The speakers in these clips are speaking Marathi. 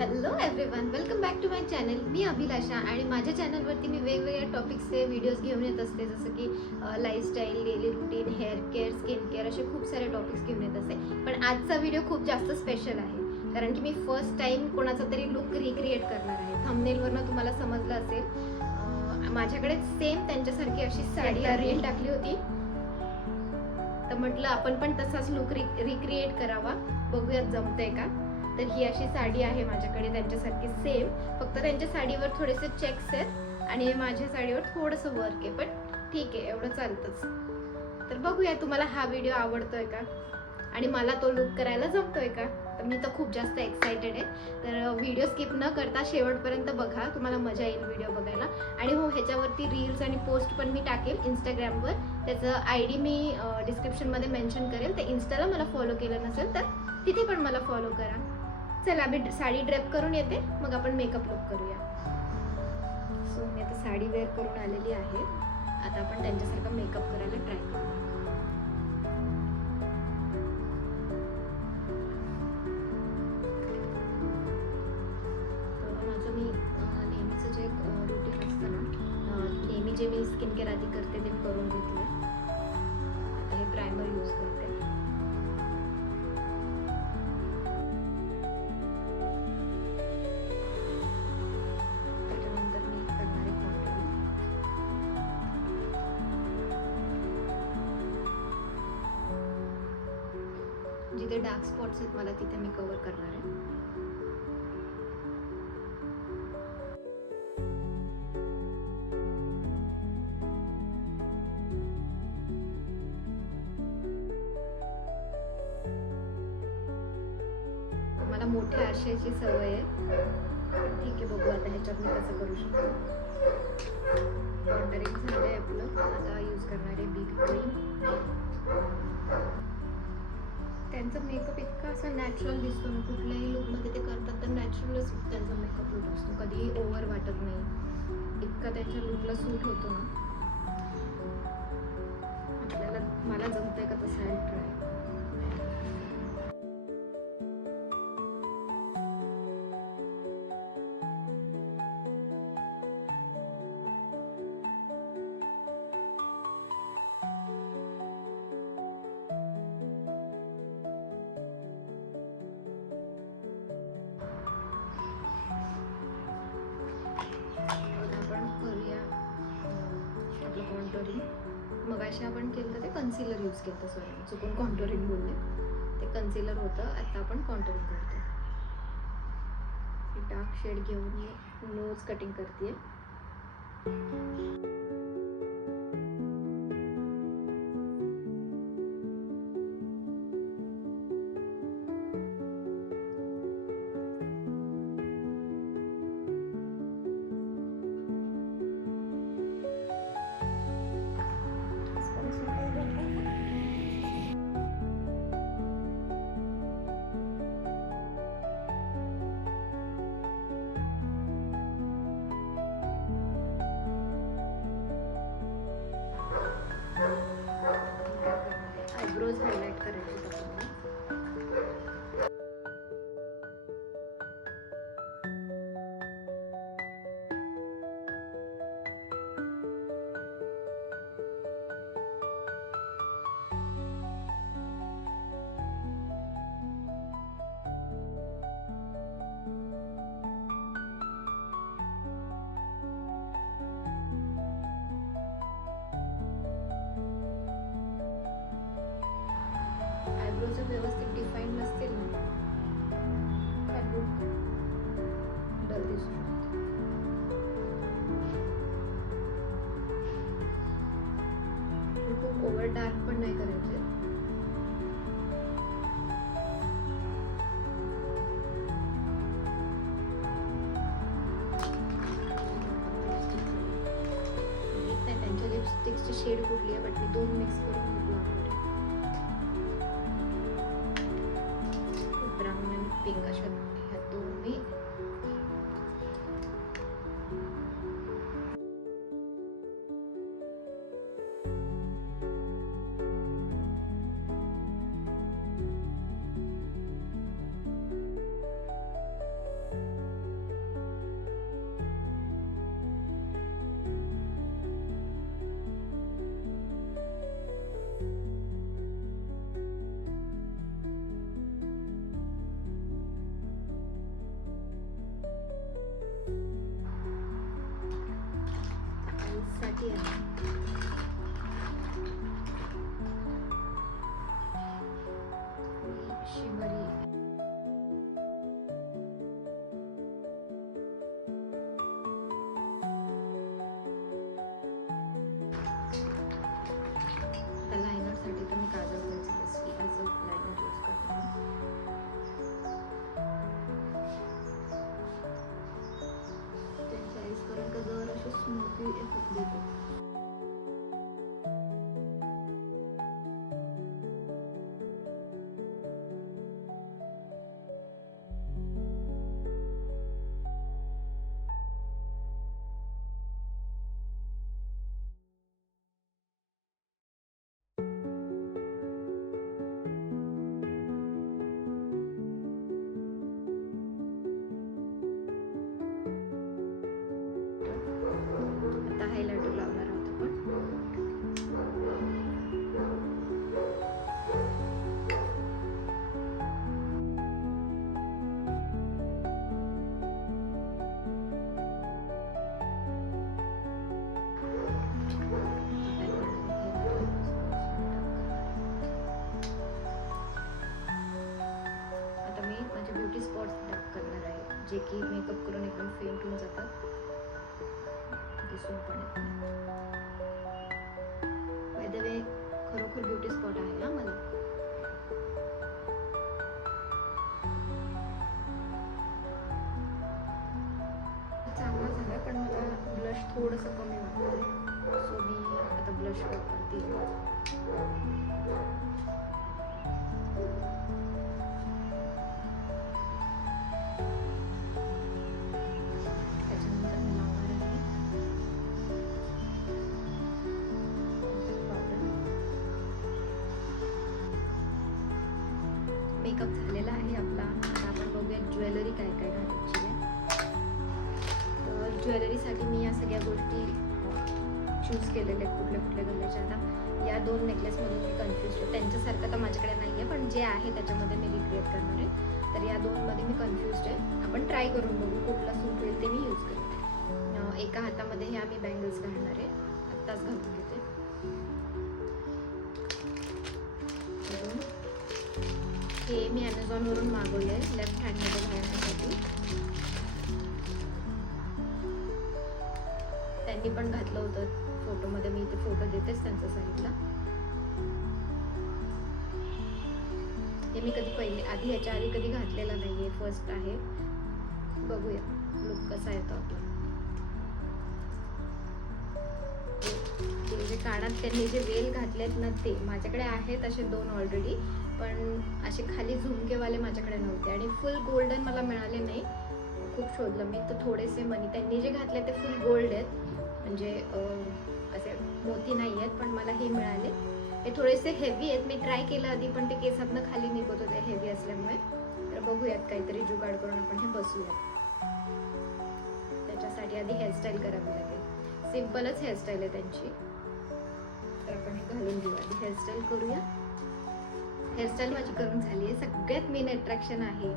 Hello everyone, welcome back to my channel. मी अभिलाषा आणि माझ्या चॅनलवरती मी वेगवेगळ्या टॉपिक्सचे व्हिडिओज घेऊन येत असते, जसं की lifestyle, daily routine, hair care, skin care असे खूप सारे टॉपिक्स घेऊन येत असते. पण आजचा व्हिडिओ खूप जास्त स्पेशल आहे, कारण की मी फर्स्ट टाइम कोणाचा तरी लुक रिक्रिएट करणार आहे. थंबनेलवरनं तुम्हाला समजलं असेल, माझ्याकडे सेम त्यांच्यासारखी अशी साडी रील टाकली होती, तर म्हटलं आपण पण तसाच लुक रिक्रिएट करावा, बघूयात जमतंय का. तर ही अशी साडी आहे माझ्याकडे त्यांच्यासारखी सेम, फक्त त्यांच्या साडीवर थोडेसे चेक्स आहेत आणि माझ्या साडीवर थोडंसं वर्क आहे, पण ठीक आहे, एवढं चालतंच. तर बघूया तुम्हाला हा व्हिडिओ आवडतोय का आणि मला तो लुक करायला जमतोय का. तर मी तर खूप जास्त एक्सायटेड आहे. तर व्हिडिओ स्किप न करता शेवटपर्यंत बघा, तुम्हाला मजा येईल व्हिडिओ बघायला. आणि हो, ह्याच्यावरती रील्स आणि पोस्ट पण मी टाकेल इंस्टाग्रामवर. त्याचं ID मी डिस्क्रिप्शनमध्ये मेन्शन करेल. ते इन्स्टाला मला फॉलो केलं नसेल तर तिथे पण मला फॉलो करा. चला, मी साडी ड्रेप करून येते, मग आपण मेकअप लुक करूया. सो मी आता साडी वेअर करून आलेली आहे. आता आपण त्यांच्यासारखा मेकअप करायला ट्राय करूया. तर माझं मी नेहमीचं जे रुटीन असतं ना, नेहमी जे मी स्किन केअर आधी करते ते मी करून घेतले. आता हे प्रायमर यूज करते. जिथे डार्क स्पॉट्स आहेत मला तिथे मी कव्हर करणार आहे. मला मोठ्या आरशाची सवय आहे. ठीक आहे, बघू आता ह्याच्यात मी कसं करू शकतो. कॉन्टरिंग झालंय आपलं. आता यूज करणार आहे बीबी क्रीम. त्यांचा मेकअप इतका असा नॅचरल दिसतो ना, कुठल्याही लुकमध्ये ते करतात तर नॅचरलच त्यांचा मेकअप लुक असतो, कधीही ओव्हर वाटत नाही, इतका त्यांच्या लुकला सूट होतो ना. आपल्याला मला जमतंय का तसं ट्राय. कॉन्टोरिंग मगाशी आपण केलं तर ते कन्सिलर यूज केलं, सॉरी चुकून कॉन्टोरिंग बोलले, ते कन्सिलर होतं. आता आपण कॉन्टोरिंग करतो. डार्क शेड घेऊन मी नोज कटिंग करते. आयब्रोज हायलाइट करायचे आपल्याला. आयब्रोज व्यवस्थित डिफाईन नसतील ना, हा लुक डल दिसतो. खूप ओव्हर डार्क पण नाही करायचे. त्यांच्या लिपस्टिक्सची शेड कुठली आहे, बट मी दोन मिक्स करून ब्राऊन आणि पिंक अशा ह्या दोन मी हेवी आहे. शिमरी लायनर साठी तर मी काजळ pencil as a liner use करते. साईज करून का जर असे स्मोकी इफेक्ट देतो. आता हायलायटर लावणार आहोत आपण. आता मी माझे ब्युटी स्पॉट्स डार्क करणार आहे, जे की मेकअप करून एकदम फेंट होऊन जातात, दिसून पण येत नाही. बाय द वे खरोखर ब्युटी स्पॉट आहे हा मला. चांगला झाला, पण मला ब्लश थोडंसं कमी वाटतं, सो मी आता ब्लश वापरते. त्याच्यानंतर मी लावणार आहे पावडर. मेकअप झालेला आहे आपला. आता आपण बघूया ज्वेलरी काय काय घालायची आहे. तर ज्वेलरीसाठी मी या सगळ्या गोष्टी चूज केलेले आहेत, कुठल्या कुठल्या घालायच्या. आता या 2 नेकलेसमधून मी कन्फ्युज आहे. त्यांच्यासारखं तर माझ्याकडे नाही आहे, पण जे आहे त्याच्यामध्ये मी रिक्रिएट करणार आहे. तर या 2मध्ये मी कन्फ्युज्ड आहे. आपण ट्राय करून बघू कुठला सूट होईल ते मी यूज करते. एका हातामध्ये हे आम्ही बँगल्स घालणार आहे. आत्ताच घालून घेते. हे मी ॲमेझॉनवरून मागवले आहे लेफ्ट हँडमध्ये घालण्यासाठी. त्यांनी पण घातलं होतं फोटोमध्ये, मी इथे फोटो देतेच त्यांच्या साईडला. हे मी कधी आधी याच्या आधी कधी घातलेला नाहीये, फर्स्ट आहे. बघूया लुक कसा येतो आपला. ते जे कानात त्यांनी जे वेल घातलेत ना, ते माझ्याकडे आहेत असे 2 ऑलरेडी, पण असे खाली झुमकेवाले माझ्याकडे नव्हते आणि फुल गोल्डन मला मिळाले नाही. खूप शोधलं मी, तर थोडेसे मनी त्यांनी जे घातले ते फुल गोल्ड आहेत, म्हणजे असे मोती नाही आहेत, पण मला हे मिळाले. हे थोडेसे हेवी आहेत. मी ट्राय केलं आधी, पण ते केसातनं खाली निघत होते हेवी असल्यामुळे. तर बघूयात काहीतरी जुगाड करून आपण हे बसूयात. त्याच्यासाठी आधी हेअरस्टाईल करावी लागेल. सिम्पलच हेअरस्टाईल आहे त्यांची. तर आपण हे घालून घेऊ. आधी हेअरस्टाईल करूया. हेअरस्टाईल माझी करून झाली आहे. सगळ्यात मेन अट्रॅक्शन आहे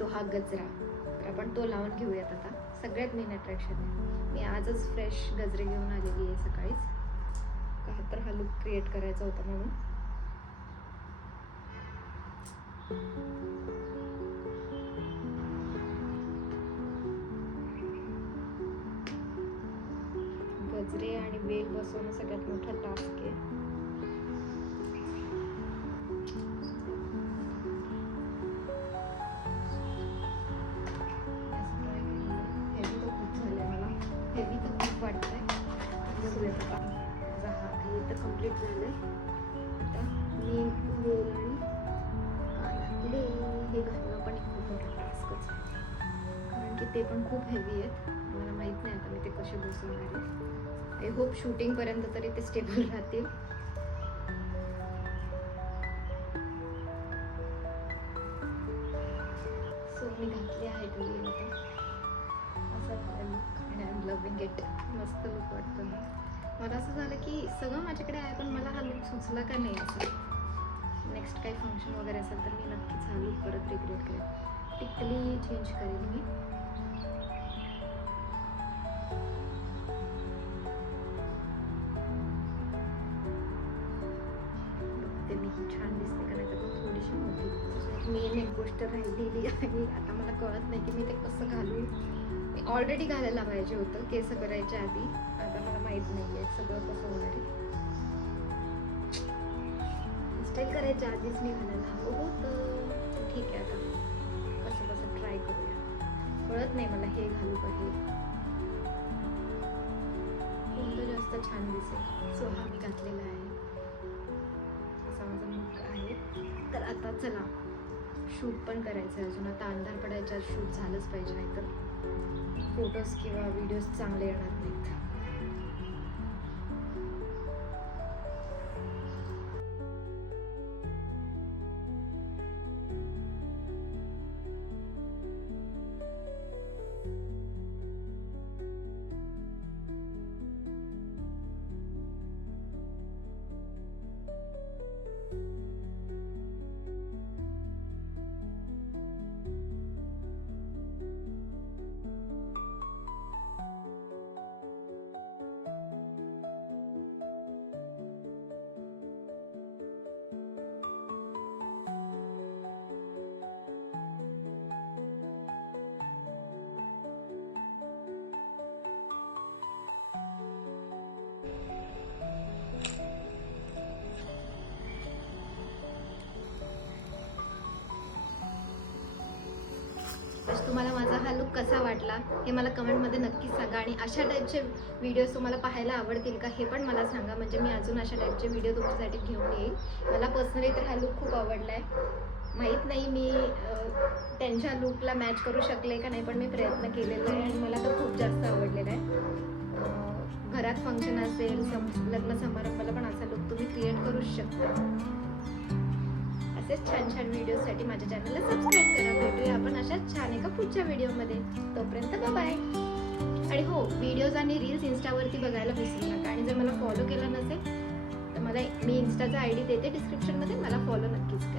तो हा गजरा. तर आपण तो लावून घेऊयात आता. सगळ्यात मेन अट्रॅक्शन आहे. मी आजच फ्रेश गजरे घेऊन आलेली आहे सकाळीच, का तर हा लुक क्रिएट करायचा होता म्हणून. गजरे आणि वेल बसवणं सगळ्यात मोठा टास्क आहे. हेवी तर खूप वाटतंय. माझा हात हे तर कम्प्लीट झालंय. आता मी वेल आणि कानातले हे घालणं पण एक खूप मोठा टास्कच आहे, कारण की ते पण खूप हेवी आहेत. मला माहीत नाही आता मी ते कसे बसवणार आहे. आय होप शूटिंगपर्यंत तरी ते स्टेबल राहतील. सो मी घातले आहेत वेल आता. असा लुक आणि आय एम लव्हिंग इट. मस्त लुक वाटतं ना. मला असं झालं की सगळं माझ्याकडे आहे, पण मला हा लुक सुचला का नाही असं. नेक्स्ट काही फंक्शन वगैरे असेल तर मी नक्कीच हा लुक परत रिक्रिएट करेन. टिकली चेंज करेन मी. अशी मोठी मेन एक गोष्ट राहिलेली आहे. आता मला कळत नाही की मी ते कसं घालू. मी ऑलरेडी घालायला पाहिजे होतं केस करायच्या आधी. आता मला माहीत नाही आहे सगळं कसं होणार आहे. स्टाईल करायच्या आधीच मी घालायला हवं होतं. ठीक आहे, आता कसं कसं ट्राय करूया. कळत नाही मला हे घालू का हे कोणतं जास्त छान दिसेल. सो हा मी घातलेला आहे. असा माझा लुक आहे. तर आता चला शूट पण करायचं आहे. अजून आता अंधार पडायच्या शूट झालंच पाहिजे, नाहीतर फोटोज किंवा व्हिडिओज चांगले येणार नाहीत. तुम्हाला माझा हा लुक कसा वाटला हे मला कमेंटमध्ये नक्कीच सांगा. आणि अशा टाईपचे व्हिडिओज तुम्हाला पाहायला आवडतील का हे पण मला सांगा. म्हणजे मी अजून अशा टाईपचे व्हिडिओ तुमच्यासाठी घेऊन येईल. मला पर्सनली तर हा लुक खूप आवडला आहे. माहीत नाही मी त्यांच्या लुकला मॅच करू शकले का नाही, पण मी प्रयत्न केलेला आहे आणि मला तर खूप जास्त आवडलेला आहे. घरात फंक्शन असेल, लग्न समारंभाला पण असा लुक तुम्ही क्रिएट करूच शकता. असेच छान छान व्हिडिओसाठी माझ्या चॅनलला सबस्क्राईब करा. भेटूया आपण अशाच छान एका पुढच्या व्हिडिओमध्ये. तोपर्यंत बाय. आणि हो, व्हिडिओज आणि रील्स इंस्टावरती बघायला विसरू नका. आणि जर मला फॉलो केलं नसेल तर मी इंस्टाचा ID देते डिस्क्रिप्शनमध्ये. मला फॉलो नक्कीच करा.